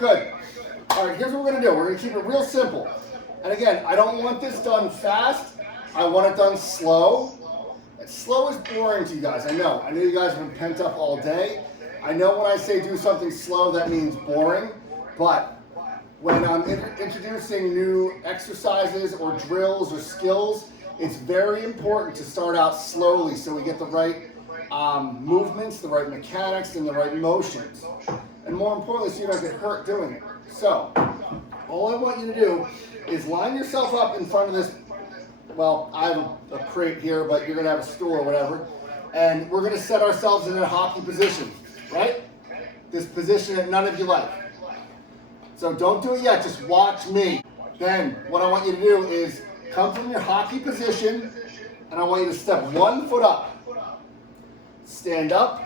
good. All right, here's what we're gonna do. We're gonna keep it real simple. And again, I don't want this done fast. I want it done slow. Slow is boring to you guys, I know. I know you guys have been pent up all day. I know when I say do something slow, that means boring. But when I'm introducing new exercises or drills or skills, it's very important to start out slowly so we get the right movements, the right mechanics, and the right motions. And more importantly, so you don't get hurt doing it. So, all I want you to do is line yourself up in front of this. Well, I have a crate here, but you're going to have a stool or whatever. And we're going to set ourselves in a hockey position, right? This position that none of you like. So don't do it yet, just watch me. Then what I want you to do is come from your hockey position, and I want you to step 1 foot up. Stand up,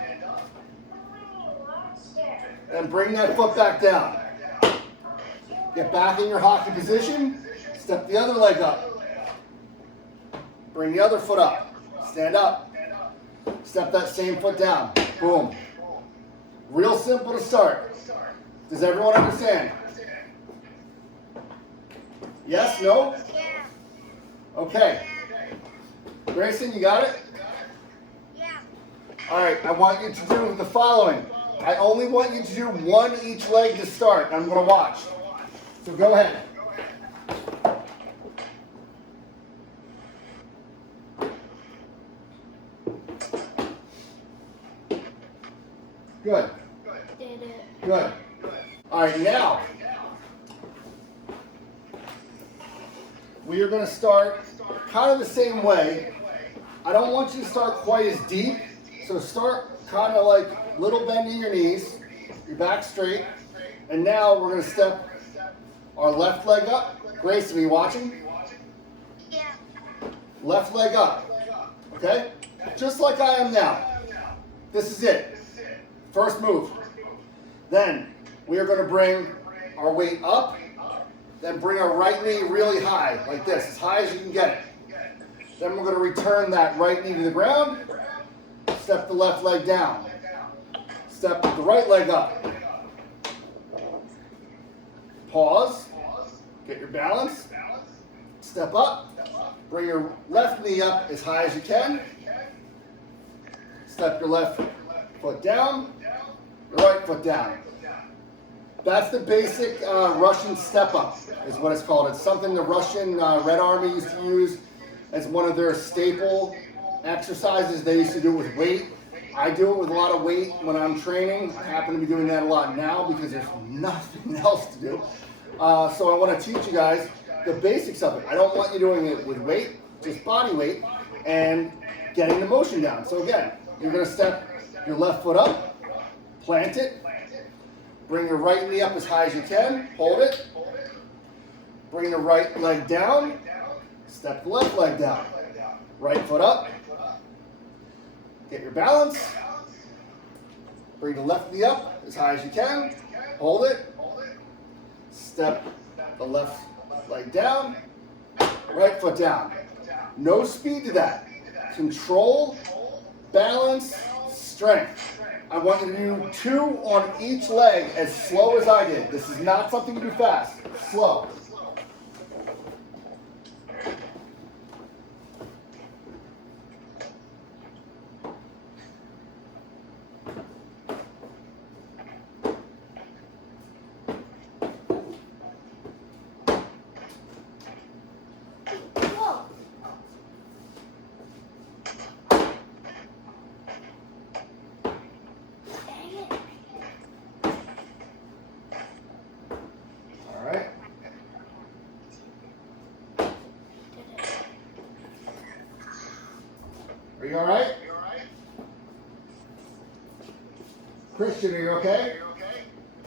and bring that foot back down. Get back in your hockey position, step the other leg up. Bring the other foot up. Stand up. Step that same foot down. Boom. Real simple to start. Does everyone understand? Yes? No? Okay. Grayson, you got it? Yeah. All right, I want you to do the following. I only want you to do 1 each leg to start. I'm going to watch. So go ahead. Good. Did it. Good. All right, now we are going to start kind of the same way. I don't want you to start quite as deep, so start kind of like little bend in your knees, your back straight, and now we're going to step our left leg up. Grayson, are you watching? Yeah. Left leg up, okay? Just like I am now. This is it. First move. Then we are going to bring our weight up, then bring our right knee really high, like this, as high as you can get it. Then we're going to return that right knee to the ground, step the left leg down, step the right leg up. Pause, get your balance, step up, bring your left knee up as high as you can, step your left foot down, your right foot down. That's the basic Russian step up, is what it's called. It's something the Russian Red Army used to use as one of their staple exercises. They used to do it with weight. I do it with a lot of weight when I'm training. I happen to be doing that a lot now because there's nothing else to do. So I want to teach you guys the basics of it. I don't want you doing it with weight, just body weight, and getting the motion down. So again, you're going to step your left foot up, plant it, bring your right knee up as high as you can, hold it, bring the right leg down, step the left leg down, right foot up, get your balance, bring the left knee up as high as you can, hold it, step the left leg down, right foot down. No speed to that. Control, balance, strength. I want you to do 2 on each leg as slow as I did. This is not something to do fast. Slow. Whoa. Dang it. All right. Did it. Are you all right? Christian, are you okay?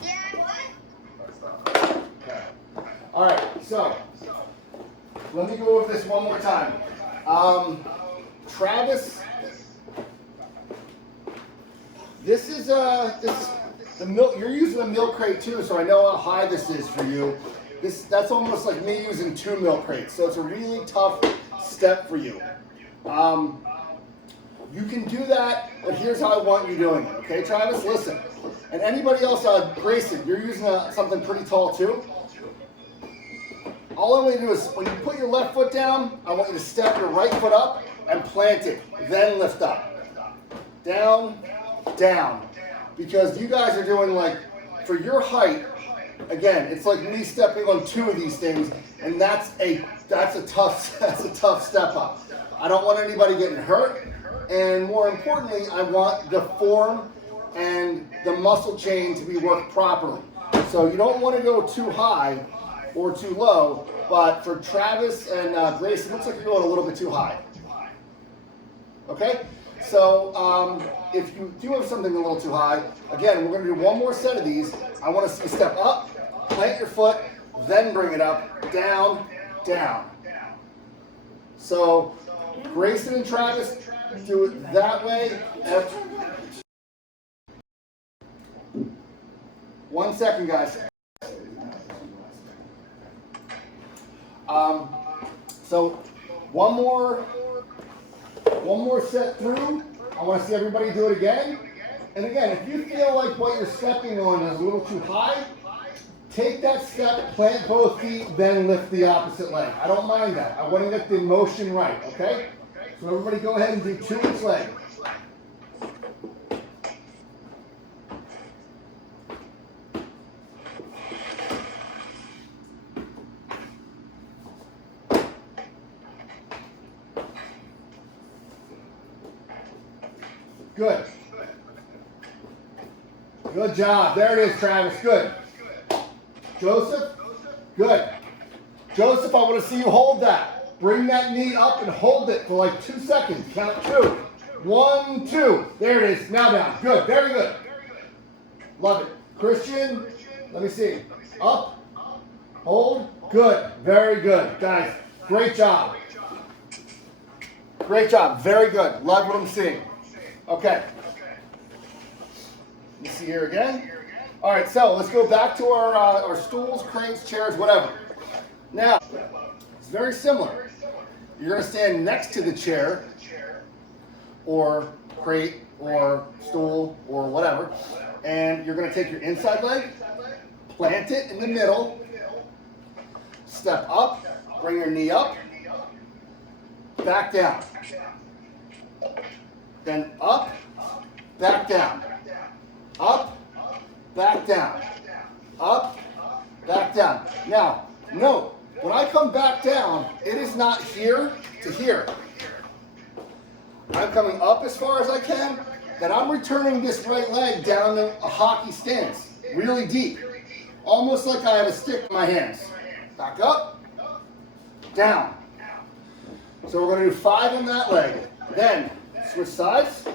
Yeah. What? Okay. All right, so let me go over this one more time. Travis, this is the milk. You're using a milk crate too, so I know how high this is for you. That's almost like me using 2 milk crates, so it's a really tough step for you. You can do that, but here's how I want you doing it. Okay, Travis, listen. And anybody else, Grayson, you're using something pretty tall too. All I want you to do is, when you put your left foot down, I want you to step your right foot up and plant it, then lift up. Down, down. Because you guys are doing like, for your height, again, it's like me stepping on 2 of these things, and that's a tough step up. I don't want anybody getting hurt, and more importantly, I want the form and the muscle chain to be worked properly. So you don't want to go too high or too low, but for Travis and Grayson, it looks like you're going a little bit too high. Okay? So if you do have something a little too high, again, we're going to do one more set of these. I want to see you step up, plant your foot, then bring it up, down, down. So Grayson and Travis do it that way. 1 second, guys. So one more set through. I want to see everybody do it again. And again, if you feel like what you're stepping on is a little too high, take that step, plant both feet, then lift the opposite leg. I don't mind that. I want to get the motion right, okay? So everybody go ahead and do 2 each leg. Good. Good job. There it is, Travis. Good. Joseph. Good. Joseph, I want to see you hold that. Bring that knee up and hold it for like 2 seconds. Count 2. 1, 2. There it is. Now down. Good. Very good. Love it. Christian, let me see. Up. Hold. Good. Very good. Guys, great job. Great job. Very good. Love what I'm seeing. Okay. Let me see here again. All right, so let's go back to our stools, cranes, chairs, whatever. Now, it's very similar. You're going to stand next to the chair or crate or stool or whatever, and you're going to take your inside leg, plant it in the middle, step up, bring your knee up, back down. Then up, back down. Up, back down. Up, back down. Now, note, when I come back down, it is not here to here. I'm coming up as far as I can, then I'm returning this right leg down to a hockey stance, really deep. Almost like I have a stick in my hands. Back up, down. So we're going to do 5 on that leg. Then, switch sides,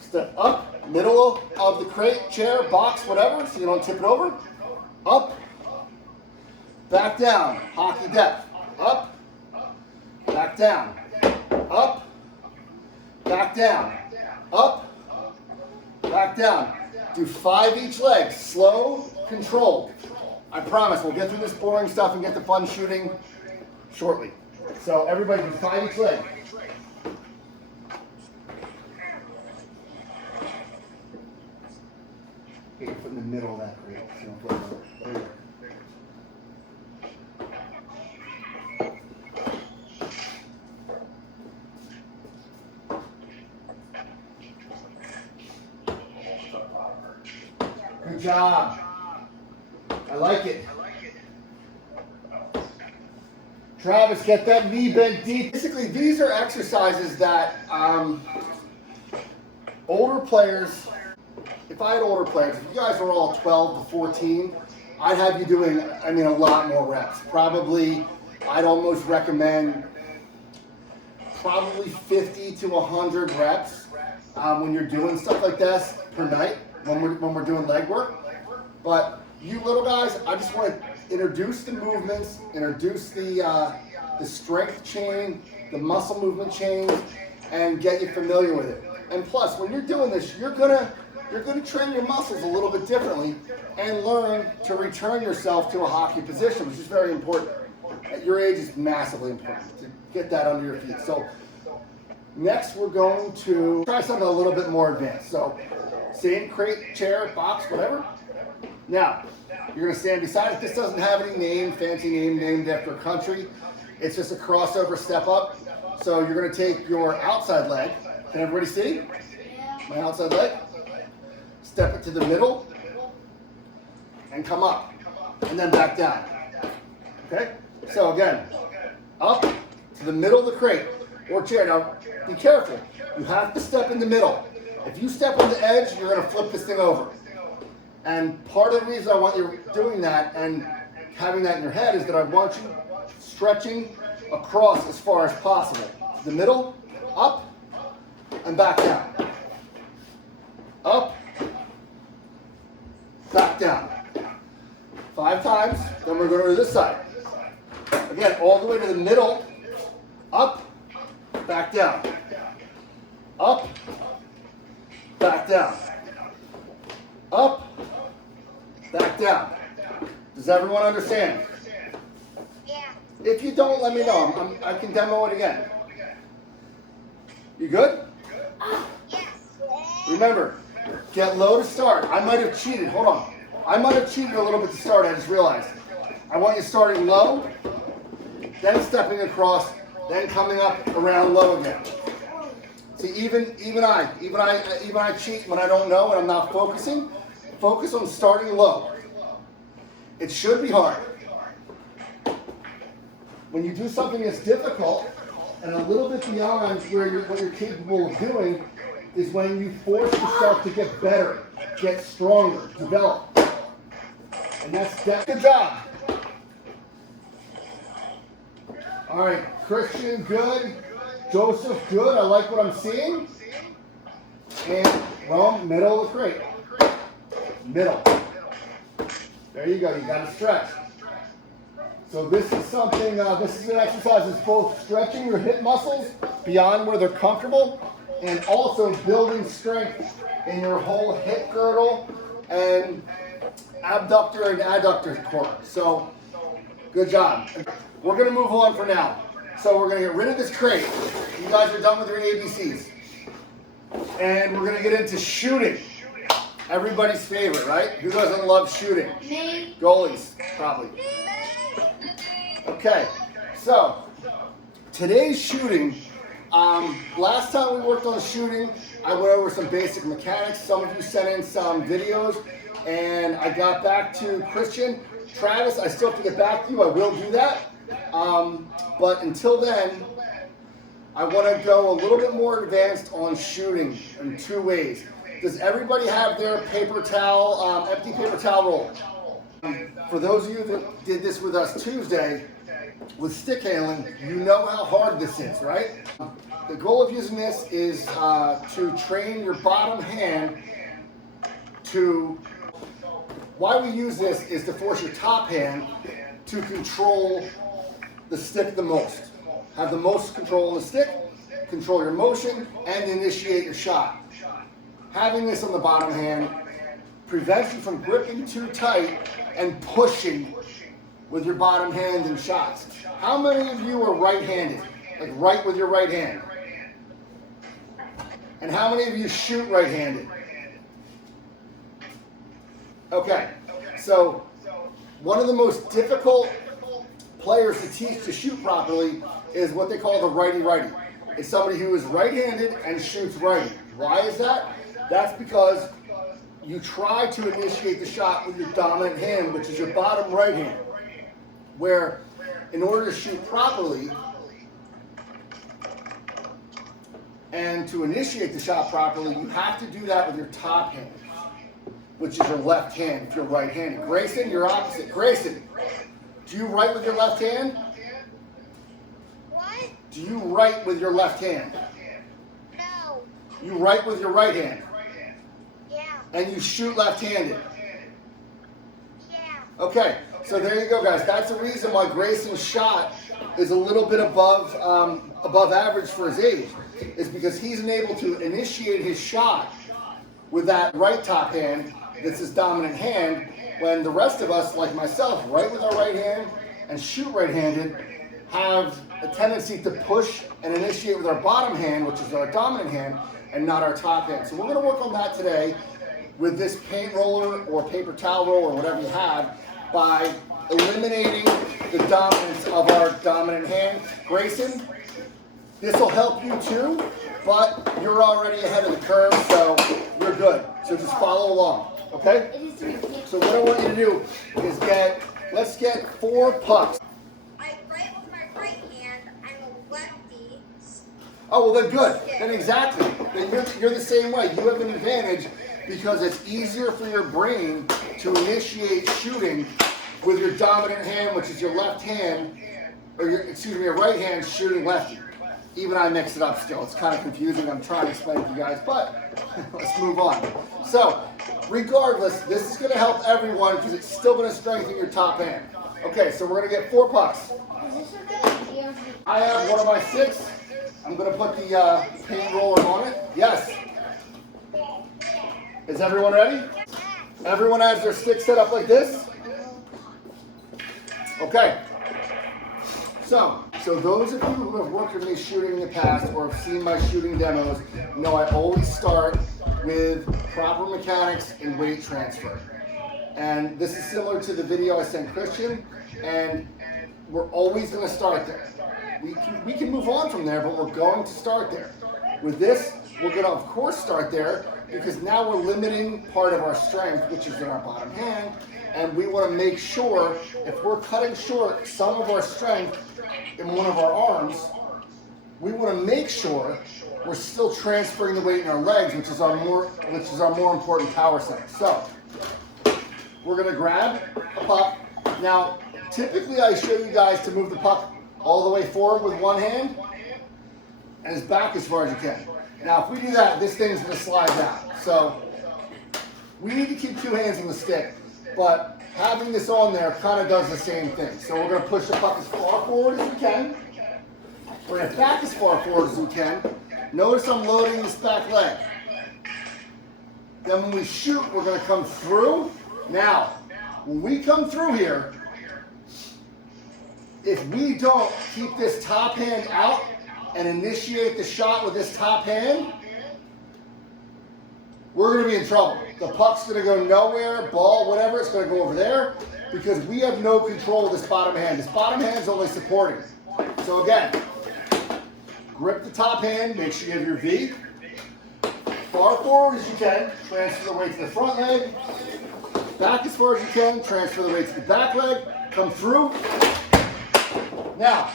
step up, middle of the crate, chair, box, whatever, so you don't tip it over. Up, back down, hockey depth. Up, back down. Up, back down. Up, back down. Do 5 each leg, slow, controlled. I promise we'll get through this boring stuff and get the fun shooting shortly. So everybody do 5 each leg. Get your foot in the middle of that crate. So you don't flip over. There you go. Good job. I like it. Travis, get that knee bent deep. Basically, these are exercises that older players, if I had older players, if you guys were all 12 to 14, I'd have you doing, a lot more reps. Probably, I'd almost recommend probably 50 to 100 reps when you're doing stuff like this per night, when we're doing leg work. But you little guys, I just want to introduce the movements, introduce the strength chain, the muscle movement chain, and get you familiar with it. And plus, when you're doing this, you're gonna train your muscles a little bit differently and learn to return yourself to a hockey position, which is very important. At your age, it's massively important to get that under your feet. So next, we're going to try something a little bit more advanced. So Same crate, chair, box, whatever. Now, you're gonna stand beside it. This doesn't have any name, fancy name named after a country. It's just a crossover step up. So you're gonna take your outside leg. Can everybody see? Yeah. My outside leg. Step it to the middle and come up. And then back down. Okay? So again, up to the middle of the crate or chair. Now, be careful. You have to step in the middle. If you step on the edge, you're gonna flip this thing over. And part of the reason I want you doing that and having that in your head is that I want you stretching across as far as possible. The middle, up, and back down. Up, back down. 5 times, then we're going to this side. Again, all the way to the middle, up, back down. Up, back down. Up, back down. Does everyone understand? Yeah. If you don't, let me know. I can demo it again. You good? Yes. Remember, get low to start. I might have cheated. Hold on. I might have cheated a little bit to start. I just realized. I want you starting low, then stepping across, then coming up around low again. See, even I cheat when I don't know and I'm not focusing. Focus on starting low. It should be hard. When you do something that's difficult and a little bit beyond what you're capable of doing is when you force yourself to get better, get stronger, develop. And that's good job. All right, Christian, good. Joseph, good. I like what I'm seeing. And, well, middle of the crate. Middle. There you go. You got to stretch. So this is something, this is an exercise that's both stretching your hip muscles beyond where they're comfortable and also building strength in your whole hip girdle and abductor and adductor core. So, good job. We're going to move on for now. So we're going to get rid of this crate. You guys are done with your ABCs. And we're going to get into shooting. Everybody's favorite, right? Who doesn't love shooting? Me. Goalies, probably. Okay, so today's shooting, last time we worked on shooting, I went over some basic mechanics. Some of you sent in some videos, and I got back to Christian. Travis, I still have to get back to you. I will do that. But until then, I want to go a little bit more advanced on shooting in 2 ways. Does everybody have their paper towel, empty paper towel roll? For those of you that did this with us Tuesday, with stick handling, you know how hard this is, right? The goal of using this is to train your bottom hand to, why we use this is to force your top hand to control the stick the most. Have the most control of the stick, control your motion, and initiate your shot. Having this on the bottom hand prevents you from gripping too tight and pushing with your bottom hand in shots. How many of you are right-handed? Like right with your right hand? And how many of you shoot right-handed? Okay, so one of the most difficult players to teach to shoot properly is what they call the righty-righty. It's somebody who is right-handed and shoots righty. Why is that? That's because you try to initiate the shot with your dominant hand, which is your bottom right hand. Where in order to shoot properly and to initiate the shot properly, you have to do that with your top hand, which is your left hand if you're right-handed. Grayson, you're opposite. Grayson, do you write with your left hand? What? Do you write with your left hand? No. You write with your right hand. Yeah. And you shoot left-handed. Yeah. Okay, so there you go, guys. That's the reason why Grayson's shot is a little bit above average for his age. Is because he's able to initiate his shot with that right top hand that's his dominant hand, when the rest of us, like myself, write with our right hand and shoot right-handed, have a tendency to push and initiate with our bottom hand, which is our dominant hand, and not our top hand. So we're going to work on that today. with this paint roller or paper towel roll or whatever you have by eliminating the dominance of our dominant hand. Grayson, this will help you too, but you're already ahead of the curve, so you're good. So just follow along, okay? So what I want you to do is let's get 4 pucks. I write with my right hand. I'm a lefty. Oh, well then good. Then exactly. Then you're the same way. You have an advantage because it's easier for your brain to initiate shooting with your dominant hand, which is your left hand, or your right hand shooting lefty. Even I mix it up still. It's kind of confusing. I'm trying to explain it to you guys, but let's move on. So, regardless, this is going to help everyone because it's still going to strengthen your top hand. Okay, so we're going to get 4 pucks. I have one of my 6. I'm going to put the paint roller on it. Yes. Is everyone ready? Everyone has their stick set up like this? Okay. So those of you who have worked with me shooting in the past or have seen my shooting demos know I always start with proper mechanics and weight transfer. And this is similar to the video I sent Christian, and we're always going to start there. We can move on from there, but we're going to start there. With this, we're going to of course start there because now we're limiting part of our strength, which is in our bottom hand, and we want to make sure if we're cutting short some of our strength in one of our arms, we want to make sure we're still transferring the weight in our legs, which is our more important power center. So we're going to grab a puck. Now, typically I show you guys to move the puck all the way forward with one hand and as back as far as you can. Now, if we do that, this thing's going to slide down. So we need to keep 2 hands on the stick, but having this on there kind of does the same thing. So we're going to push the puck as far forward as we can. We're going to back as far forward as we can. Notice I'm loading this back leg. Then when we shoot, we're going to come through. Now, when we come through here, if we don't keep this top hand out and initiate the shot with this top hand, we're going to be in trouble. The puck's going to go nowhere, ball, whatever, it's going to go over there because we have no control of this bottom hand. This bottom hand is only supporting. So again, grip the top hand, make sure you have your V. Far forward as you can, transfer the weight to the front leg. Back as far as you can, transfer the weight to the back leg. Come through. Now,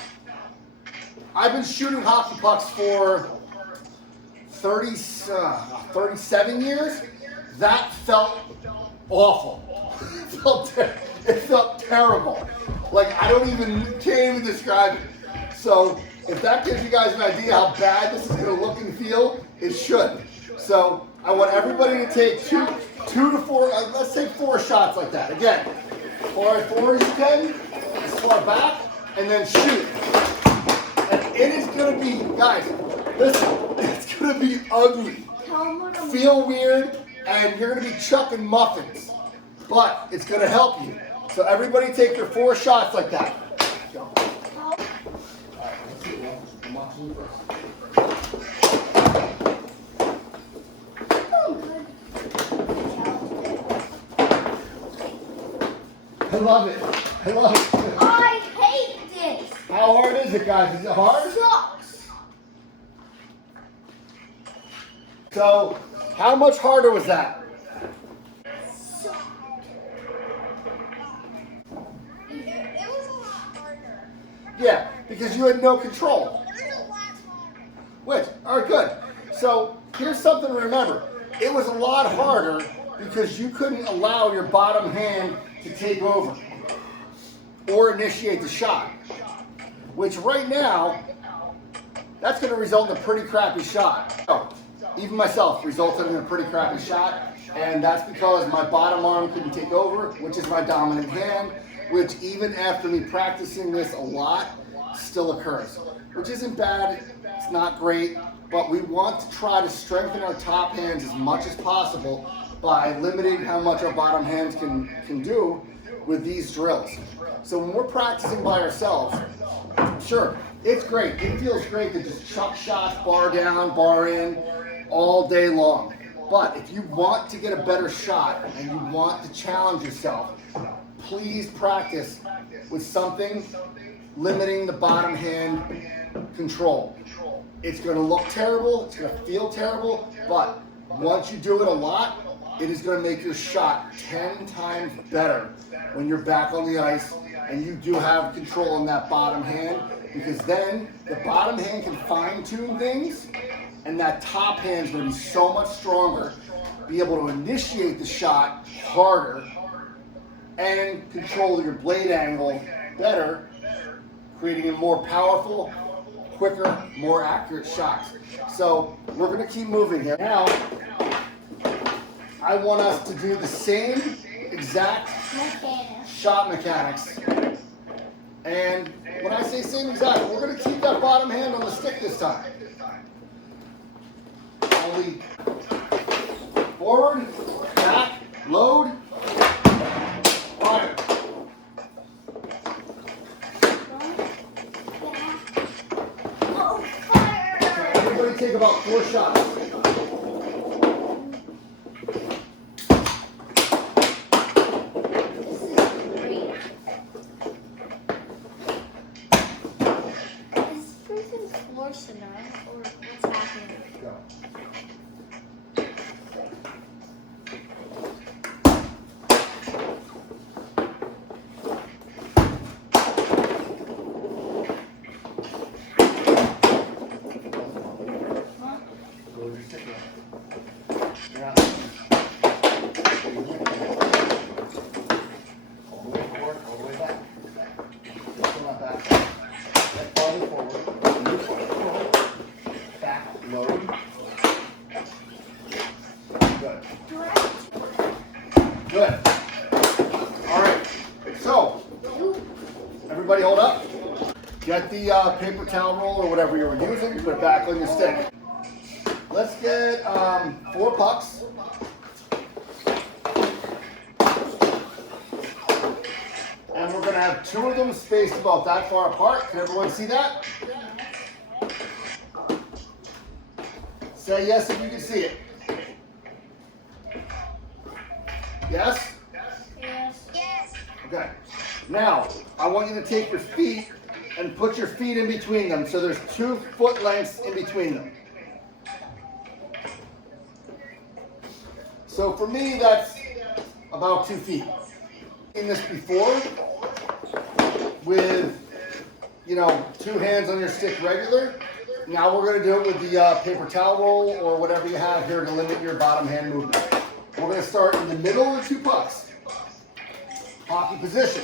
I've been shooting hockey pucks for 37 years. That felt awful. It felt terrible. Like can't even describe it. So if that gives you guys an idea how bad this is going to look and feel, it should. So I want everybody to take two to 4, let's take 4 shots like that. Again, far forward as you can, as far back, and then shoot. And it is going to be, guys, listen, it's going to be ugly. Feel weird, and you're going to be chucking muffins. But it's going to help you. So everybody take your 4 shots like that. Go. All right, let's see. I'm watching you first. I love it. I love it. I hate this. How hard is it, guys? Is it hard? Sucks. So, how much harder was that? It was a lot harder. Yeah, because you had no control. It was a lot harder. Which, all right, good. So, here's something to remember. It was a lot harder because you couldn't allow your bottom hand to take over or initiate the shot. Which right now, that's going to result in a pretty crappy shot. So, even myself resulted in a pretty crappy shot, and that's because my bottom arm couldn't take over, which is my dominant hand, which even after me practicing this a lot, still occurs. Which isn't bad, it's not great, but we want to try to strengthen our top hands as much as possible by limiting how much our bottom hands can do with these drills. So when we're practicing by ourselves, sure, it's great. It feels great to just chuck shots, bar down, bar in, all day long. But if you want to get a better shot and you want to challenge yourself, please practice with something limiting the bottom hand control. It's going to look terrible, it's going to feel terrible, but once you do it a lot, it is going to make your shot 10 times better when you're back on the ice and you do have control in that bottom hand, because then the bottom hand can fine-tune things and that top hand is going to be so much stronger, be able to initiate the shot harder and control your blade angle better, creating a more powerful, quicker, more accurate shot. So we're going to keep moving here. Now, I want us to do the same exact shot mechanics. And when I say same exact, we're going to keep that bottom hand on the stick this time. Only forward, back, load, fire. Everybody take about 4 shots. Enough, or what's happening? Go. Good. All right. So, everybody hold up. Get the paper towel roll or whatever you were using, put it back on your stick. Let's get 4 pucks. And we're going to have 2 of them spaced about that far apart. Can everyone see that? Say yes if you can see it. Yes? Yes. Yes. Okay. Now, I want you to take your feet and put your feet in between them. So there's 2 foot lengths in between them. So for me, that's about 2 feet. Seen this before with, 2 hands on your stick regular. Now we're going to do it with the paper towel roll or whatever you have here to limit your bottom hand movement. We're going to start in the middle of the 2 pucks. Hockey position.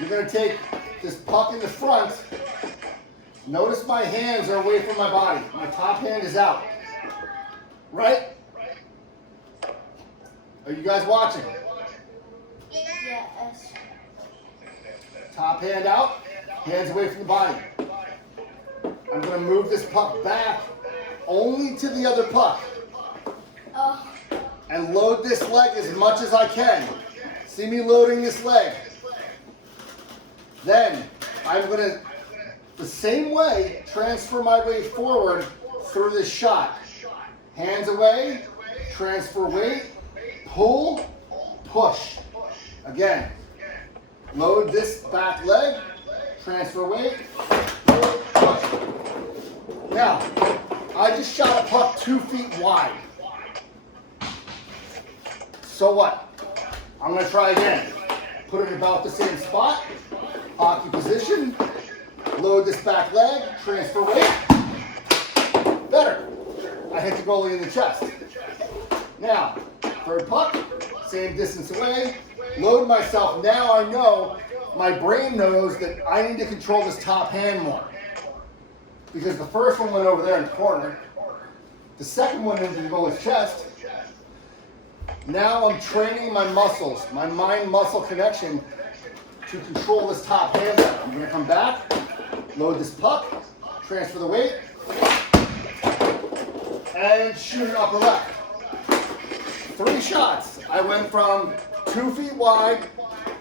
You're going to take this puck in the front. Notice my hands are away from my body. My top hand is out. Right? Are you guys watching? Yes. Top hand out, hands away from the body. I'm going to move this puck back only to the other puck. Oh. And load this leg as much as I can. See me loading this leg. Then I'm going to, the same way, transfer my weight forward through this shot. Hands away, transfer weight, pull, push. Again, load this back leg, transfer weight, pull, push. Now, I just shot a puck 2 feet wide. So what? I'm going to try again. Put it about the same spot. Hockey position. Load this back leg. Transfer weight. Better. I hit the goalie in the chest. Now, third puck. Same distance away. Load myself. Now I know, my brain knows that I need to control this top hand more. Because the first one went over there in the corner. The second one into the goalie's chest. Now I'm training my muscles, my mind-muscle connection to control this top hand. I'm going to come back, load this puck, transfer the weight, and shoot it upper left. 3 shots. I went from 2 feet wide,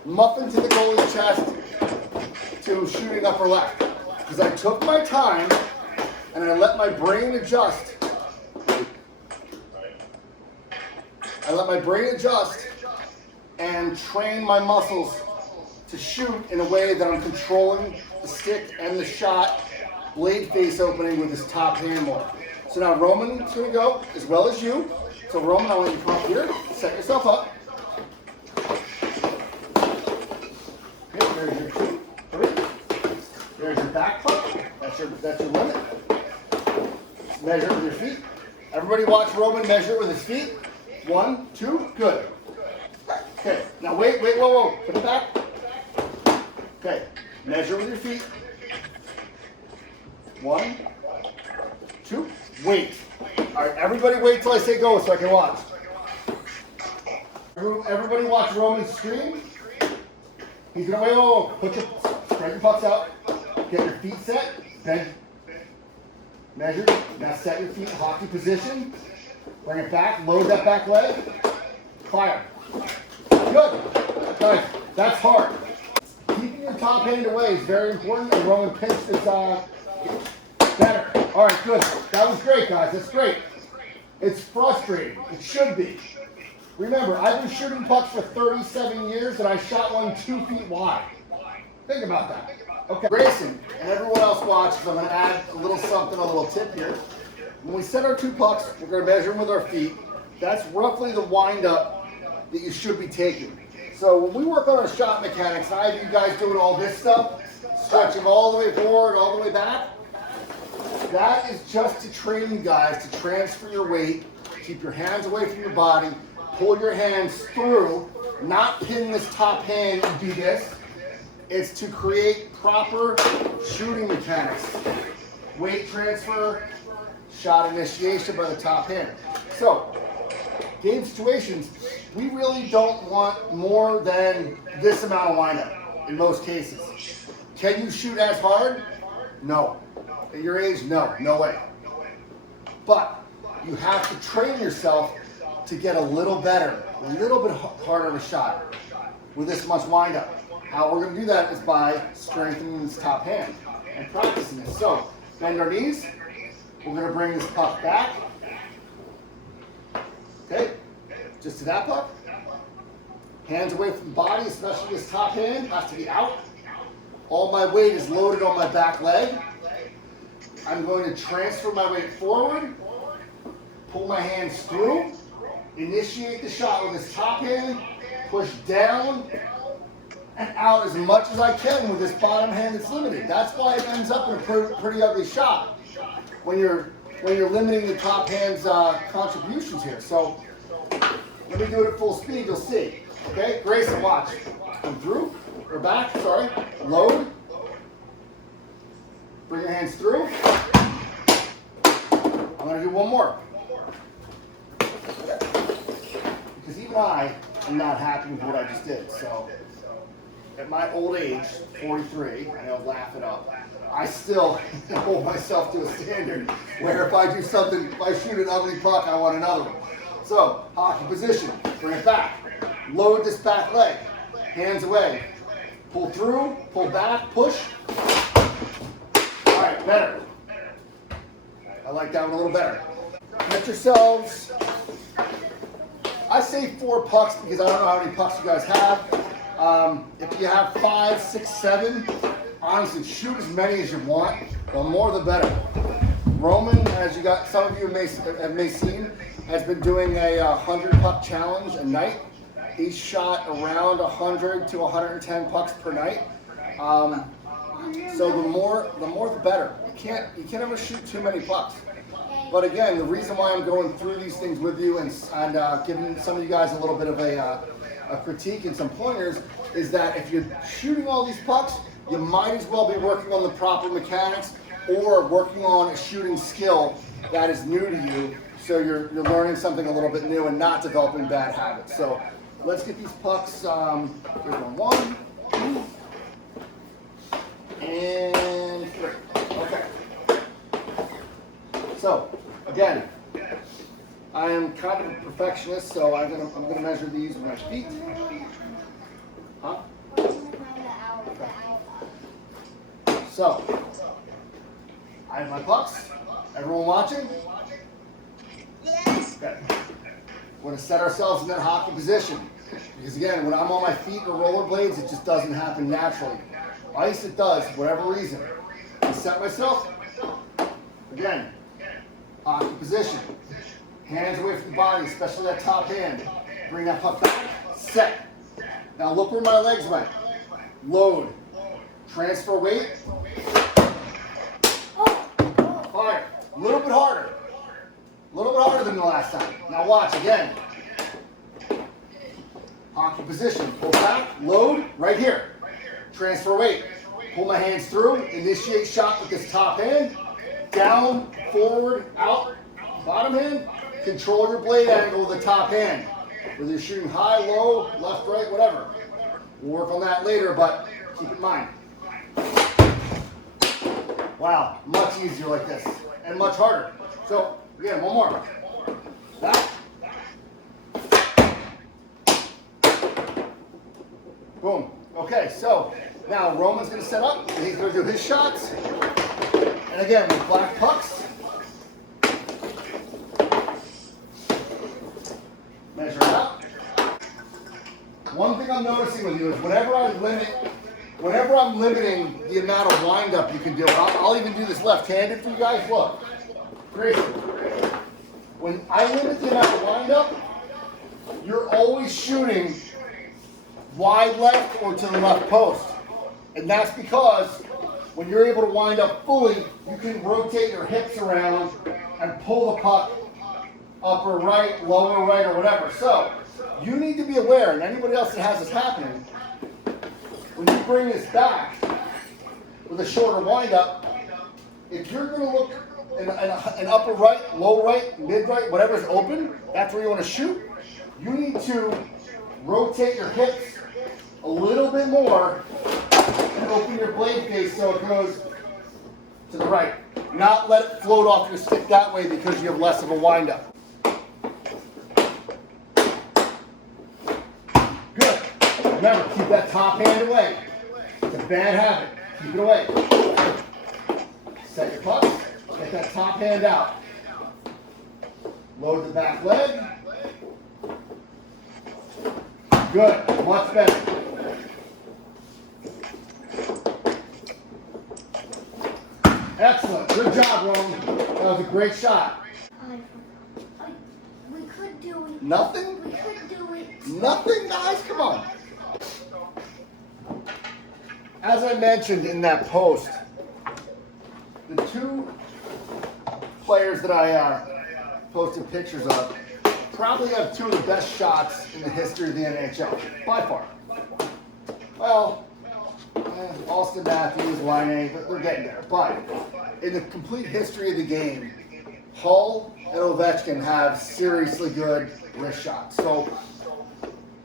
muffin to the goalie's chest, to shooting upper left. Because I took my time and I let my brain adjust I let my brain adjust and train my muscles to shoot in a way that I'm controlling the stick and the shot blade face opening with this top hand more. So now Roman's gonna go as well as you. So Roman, I want you to come up here, set yourself up. Okay, there's your 2, 3. There's your back puck. That's your limit. Measure with your feet. Everybody watch Roman measure with his feet. 1, 2, good. Okay, now wait, whoa. Put it back. Okay, measure with your feet. 1, 2, wait. All right, everybody wait till I say go so I can watch. Everybody watch Roman scream. He's gonna wait, whoa. Spread your pucks out. Get your feet set, bend. Measure, now set your feet, hockey position. Bring it back, load that back leg. Fire. Good. Nice. That's hard. Keeping your top hand away is very important, and Roman pinch is better. All right, good. That was great, guys. That's great. It's frustrating. It should be. Remember, I've been shooting pucks for 37 years, and I shot one 2 feet wide. Think about that. Okay, Grayson and everyone else watches, I'm going to add a little something, a little tip here. When we set our 2 pucks, we're going to measure them with our feet. That's roughly the wind-up that you should be taking. So when we work on our shot mechanics, and I have you guys doing all this stuff, stretching all the way forward, all the way back, that is just to train you guys to transfer your weight, keep your hands away from your body, pull your hands through, not pin this top hand and do this. It's to create proper shooting mechanics. Weight transfer, shot initiation by the top hand. So, game situations, we really don't want more than this amount of windup in most cases. Can you shoot as hard? No. At your age, no way. But you have to train yourself to get a little better, a little bit harder of a shot with this much windup. How we're going to do that is by strengthening this top hand and practicing this. So, bend our knees. We're going to bring this puck back. Okay, just to that puck. Hands away from the body, especially this top hand has to be out. All my weight is loaded on my back leg. I'm going to transfer my weight forward, pull my hands through, initiate the shot with this top hand, push down, and out as much as I can with this bottom hand that's limited. That's why it ends up in a pretty ugly shot when you're limiting the top hand's contributions here. So let me do it at full speed, you'll see. Okay, Grayson, watch. Come through, or back, sorry. Load. Bring your hands through. I'm gonna do one more. Because even I am not happy with what I just did, so. At my old age, 43, I know, laugh it up, I still hold myself to a standard where if I do something, if I shoot an ugly puck, I want another one. So, hockey position, bring it back, load this back leg, hands away, pull through, pull back, push. All right, better. I like that one a little better. Get yourselves, I say 4 pucks because I don't know how many pucks you guys have. If you have 5, 6, 7, honestly, shoot as many as you want. The more, the better. Roman, as you got, some of you may seen, has been doing a 100 puck challenge a night. He's shot around 100 to 110 pucks per night. So the more, the better. You can't ever shoot too many pucks. But again, the reason why I'm going through these things with you and giving some of you guys a little bit of a critique and some pointers is that if you're shooting all these pucks, you might as well be working on the proper mechanics or working on a shooting skill that is new to you, so you're learning something a little bit new and not developing bad habits. So let's get these pucks. Here's one, 2, and 3. Okay. So again, I am kind of a perfectionist, so I'm gonna measure these with my feet. Huh? So, I have my pucks. Everyone watching? Yes. Okay. We're gonna set ourselves in that hockey position. Because again, when I'm on my feet or rollerblades, it just doesn't happen naturally. Ice, it does, for whatever reason. I set myself, again, hockey position. Hands away from the body, especially that top hand. Bring that puck back, set. Now look where my legs went. Load. Transfer weight. Fire. A little bit harder. A little bit harder than the last time. Now watch again. Hockey position. Pull back, load, right here. Transfer weight. Pull my hands through, initiate shot with this top hand. Down, forward, out, bottom hand. Control your blade angle with the top hand. Whether you're shooting high, low, left, right, whatever. We'll work on that later, but keep in mind. Wow, much easier like this, and much harder. So, again, one more. That. Boom. Okay, so now Roman's going to set up, and he's going to do his shots. And again, with black pucks. Measure it out. One thing I'm noticing with you is whenever I'm limiting the amount of wind-up you can do, I'll even do this left-handed for you guys. Look. Crazy. When I limit the amount of wind-up, you're always shooting wide left or to the left post. And that's because when you're able to wind up fully, you can rotate your hips around and pull the puck upper right, lower right, or whatever. So you need to be aware, and anybody else that has this happening, when you bring this back with a shorter windup, if you're going to look an upper right, low right, mid right, whatever's open, that's where you want to shoot. You need to rotate your hips a little bit more and open your blade face so it goes to the right. Not let it float off your stick that way because you have less of a windup. Good. Remember, keep that top hand away. It's a bad habit. Keep it away. Set your puck. Get that top hand out. Load the back leg. Good. Much better. Excellent. Good job, Roman. That was a great shot. We could do it. Nothing? We could do it. Nothing, guys? Come on. As I mentioned in that post, the two players that I posted pictures of probably have two of the best shots in the history of the NHL, by far. Well, Austin Matthews, Laine, they're getting there. But in the complete history of the game, Hull and Ovechkin have seriously good wrist shots. So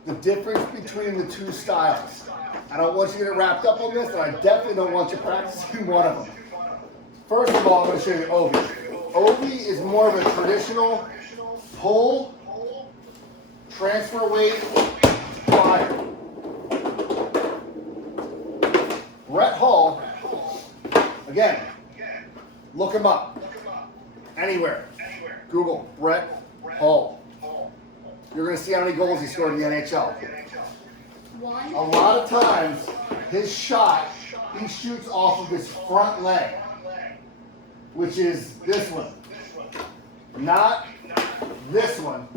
the difference between the two styles, I don't want you to get wrapped up on this, and I definitely don't want you practicing one of them. First of all, I'm going to show you Ovi. Ovi is more of a traditional pull, transfer weight, fire. Brett Hull, again, look him up. Anywhere. Google Brett Hull. You're going to see how many goals he scored in the NHL. One. A lot of times, his shot, he shoots off of his front leg, which is this one, not this one.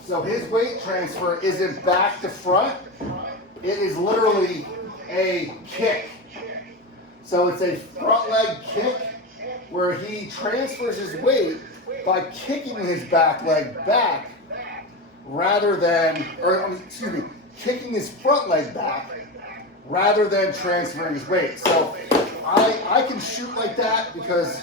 So his weight transfer isn't back to front. It is literally a kick. So it's a front leg kick where he transfers his weight by kicking his back leg back rather than, kicking his front leg back rather than transferring his weight. So I can shoot like that because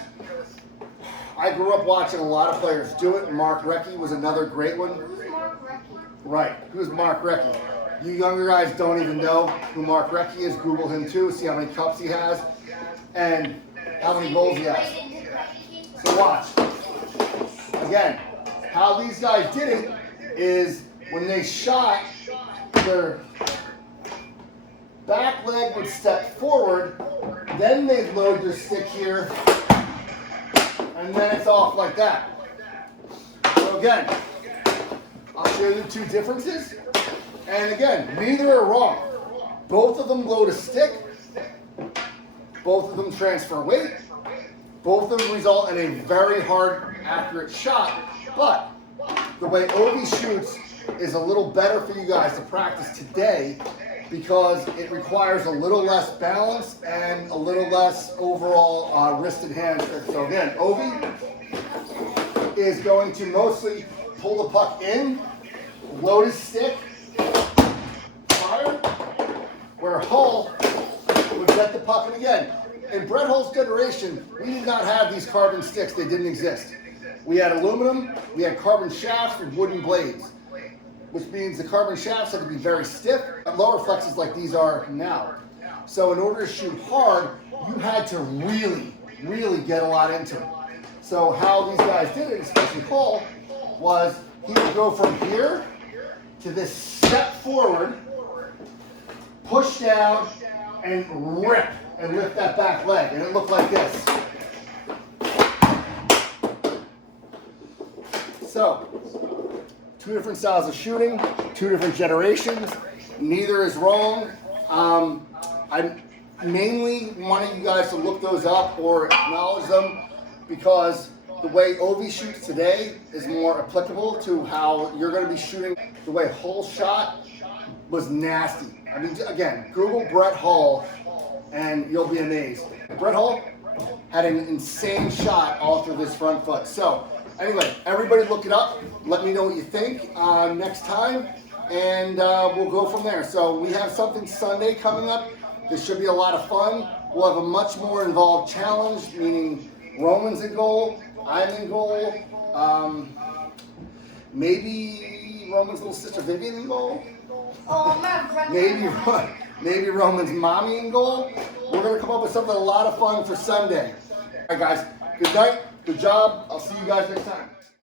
I grew up watching a lot of players do it. Mark Recchi was another great one. Who's Mark Recchi? Right. Who's Mark Recchi? You younger guys don't even know who Mark Recchi is. Google him too. See how many cups he has and how many goals he has. So watch. Again, how these guys did it is when they shot, their back leg would step forward, then they'd load their stick here, and then it's off like that. So again, I'll show you the two differences. And again, neither are wrong. Both of them load a stick. Both of them transfer weight. Both of them result in a very hard, accurate shot. But the way Ovi shoots is a little better for you guys to practice today because it requires a little less balance and a little less overall wrist and hand trick. So again, Ovi is going to mostly pull the puck in, load his stick, fire, where Hull would get the puck. And again, in Brett Hull's generation, we did not have these carbon sticks. They didn't exist. We had aluminum, we had carbon shafts with wooden blades, which means the carbon shafts had to be very stiff, low reflexes like these are now. So in order to shoot hard, you had to really, really get a lot into it. So how these guys did it, especially Hull, was he would go from here to this step forward, push down, and rip and lift that back leg. And it looked like this. So, two different styles of shooting, two different generations. Neither is wrong. I mainly wanted you guys to look those up or acknowledge them because the way Ovi shoots today is more applicable to how you're going to be shooting. The way Hull shot was nasty. I mean, again, Google Brett Hull and you'll be amazed. Brett Hull had an insane shot all through this front foot. So, anyway, everybody look it up. Let me know what you think next time, and we'll go from there. So we have something Sunday coming up. This should be a lot of fun. We'll have a much more involved challenge, meaning Roman's in goal, I'm in goal, maybe Roman's little sister Vivian in goal. Maybe Roman's mommy in goal. We're going to come up with something a lot of fun for Sunday. All right, guys. Good night. Good job. I'll see you guys next time.